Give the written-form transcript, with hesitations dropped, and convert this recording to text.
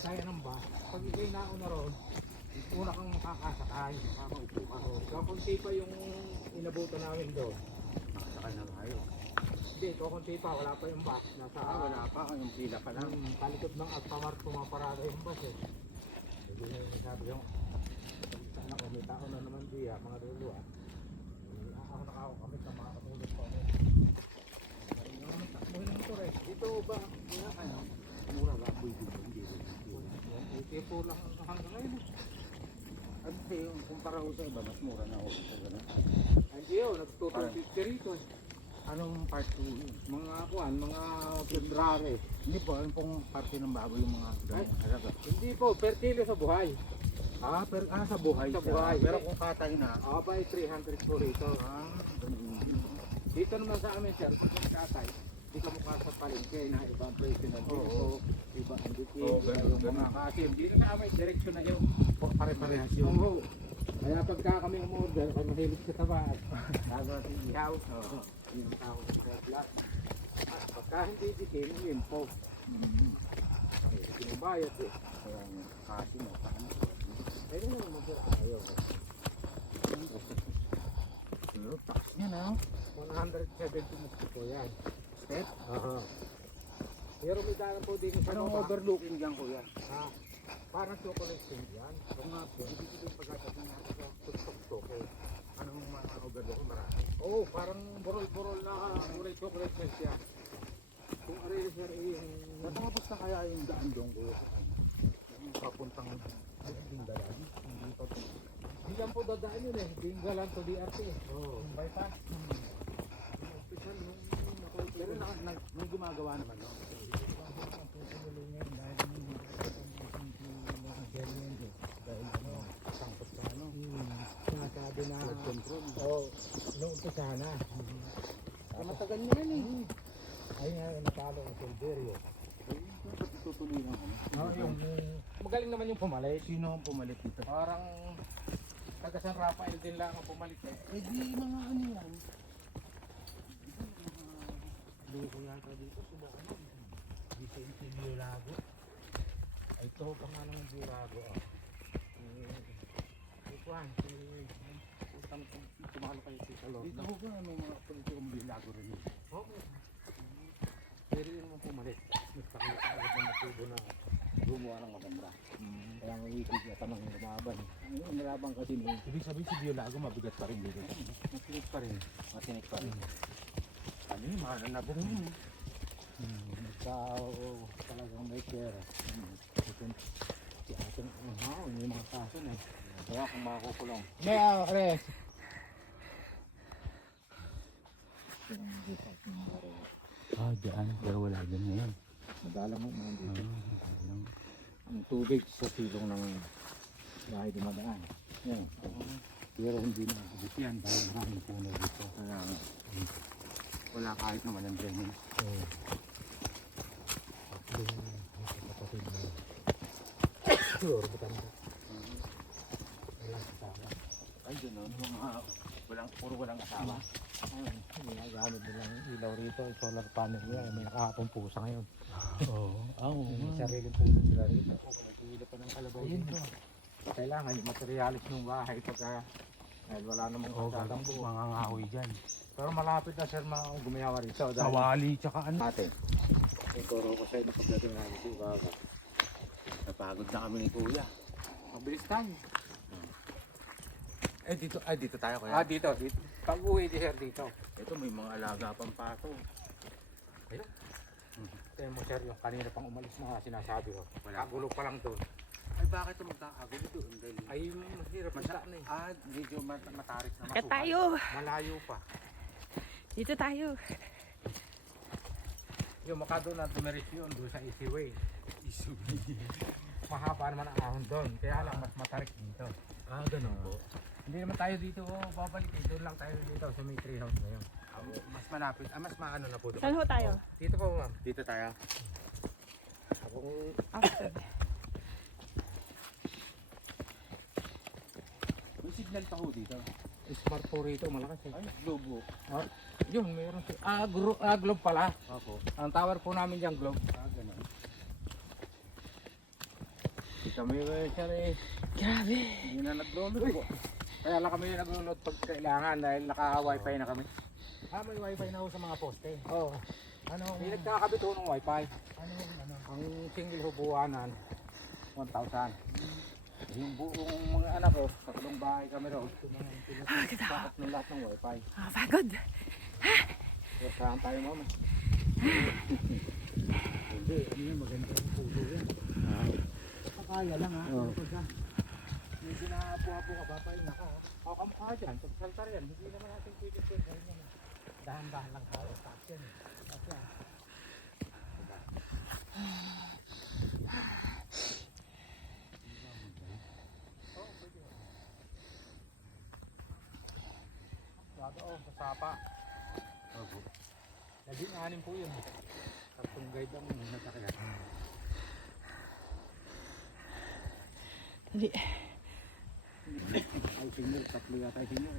kaya ng bus, pag ikay nauna ron, una kang makakasakay, makakaupo ka. Kakunti pa yung inabutan namin doon. Nakasakay na tayo. Hindi, kakunti pa, wala pa yung bus. Nasa, Wala pa, yung pila pa lang. palikod ng Alphamart pumaparada yung bus eh. Hindi na yung sabi yung, sana kung may tao na naman diya, mga dulo ah. Ako nakako kami sa mga katulog ko. Takbuhin ng motor eh. Dito ba, mura kayo? Mura ba? Pwede ba? Hindi. Ito po lang hanggang ngayon eh. At yung kumpara ko sa iba, mas mura na ako. Hindi yun, nag-250 rito eh. Anong part 2 yun? Mga kuhan, mga February. Hindi po, anong pong parte ng baboy yung mga ganong halaga? Hindi po, per kilo sa buhay. Sa buhay Sa siya. buhay. Pero kung katay na, Ba, 300 po rito. ganun. Dito naman sa amin sir, kung katay, di ka mukha sa palengke na iba ang presyo ng dito, iba ang dito, iba yung mga kasim. Dito sa amin, direksyon na yun. Pare-parehas yun. Oo. Kaya pagka kami umorder, kami mahilig sa tabas. Lalo natin ihaw. Yung tao sa black. Pagka hindi dikin, yun po. Pinabayad eh. Kaya kasi mo, paano? Pwede naman mag-ayaw. Pero tax niya na. 170 po yan. Step? Pero may daan po din sa Anong baba. overlooking dyan kuya? Parang chocolate skin yan. Kung nga po, ibig yung pagkakating natin sa tutok-tok eh. Anong mga overlook marami? Oo, parang burol-burol na kulay chocolate skin yan. Kung arili sir yung... Natapos na kaya yung daan doon kuya? Yung papuntang Dindalan? Hindi pa po. Hindi lang po dadaan yun eh. Dingalan to DRT eh. Yung bypass. Yung official nung nakulit. Pero may gumagawa naman no? Dahil ano, sangkot sa ano. Sinasabi na... Flood control. Oo, nung umpisa na. Matagal na yan eh. Ayun nga, natalo ang Silverio. Tutuloy lang ano? Yung... Magaling naman yung pumalit. Sino ang pumalit dito? Parang... Taga San Rafael din lang ang pumalit eh. Eh di mga ano yan. Luko yata dito, sila ano. Vicente Biolago. Ay, ito pa nga naman Biolago ah. Kuhan, tumalo kayo sa loob. Dito ko ba ano mga politikong bilago rin yun? Oo. Pero yun naman pumalit. Nagpakita agad ng motibo na gumawa ng maganda. Kaya ang itig at ang lumaban. Ang nilabang kasi ni Ibig sabihin si Biolago mabigat pa rin dito. masinik pa rin. Masinik pa rin. Ano yung mga nanabong yun? Tao talagang may pera. Si ating may mga kaso na eh. Kaya kung makakukulong. May ares. Dyan. Pero wala dyan ngayon. Madala mo mga dito. Ang tubig sa silong ng bahay dumadaan. Yan. Pero hindi na abot yan dahil maraming puno dito. Kaya wala kahit naman ang drainage. Siguro bukan ka. Walang kasama. Ay, gano'n. Puro walang asawa. Ayun, ginagamit nilang ilaw rito. Solar panel niya. May nakahapong pusa ngayon. Oo. May sariling pusa sila rito. Kumagila pa ng kalabaw dito. Kailangan yung materialis ng bahay pagka dahil wala namang kasadang buo. Mga ngahoy dyan. Pero malapit na sir mga gumayawa rito. Sawali tsaka ano. Ate. Ituro ko sa'yo na pagdating namin si Baba. Napagod na kami ni Kuya. Mabilis tayo. Dito tayo kaya. Dito. Pag uwi di sir dito. Ito may mga alaga pang pato. Ayun. Kaya mo sir yung kanina pang umalis na sinasabi ko. Kagulo pa lang doon. Ay bakit ito magkakagulo doon? Dahil Ay mahirap ang daan eh. medyo matarik na Kat tayo. Malayo pa. Dito tayo. Yung makado na dumiretso yun doon sa Easy Way. Mahaba naman ang ahon doon. Kaya lang mas matarik dito. Ganun po. Hindi naman tayo dito babalik eh. Doon lang tayo dito sa may tree house ngayon. Mas malapit. Mas maano na po doon. Saan ho tayo? Dito po ma'am. Dito tayo. Akong After. May signal pa ho dito. smart po rito malakas eh. Ay, globo. Yun, mayroon si Globe pala. Opo. Ang tower po namin diyan Globe. Ganun. kami siya eh. Grabe. Hindi na nag-download po. Kaya lang kami nag-download pag kailangan dahil naka-wifi na kami. May wifi na ho sa mga poste. Oo. Ano, Hindi nagkakabit ho ng wifi. ano, Ang single hubuanan, 1,000. Yung buong mga anak ko, tatlong bahay kami raw. Ah, kita. Sakot ng lahat ng wifi. Ah, pagod. Kaya saan tayo mama? Hindi, ano yan, maganda yung puso yan. Kaya lang ha. Oo. Pagka medyo naapo-apo ka, papahinga ka. O kamukha dyan, pagsaltar yan. Hindi naman natin pwede pwede. Dahan-dahan lang tayo. Taas yan. Taas yan. Sa sapa. Naging anim po yun. Tatlong guide ang nasakyan. Dali. Ay, single. Tatlo yata ay single.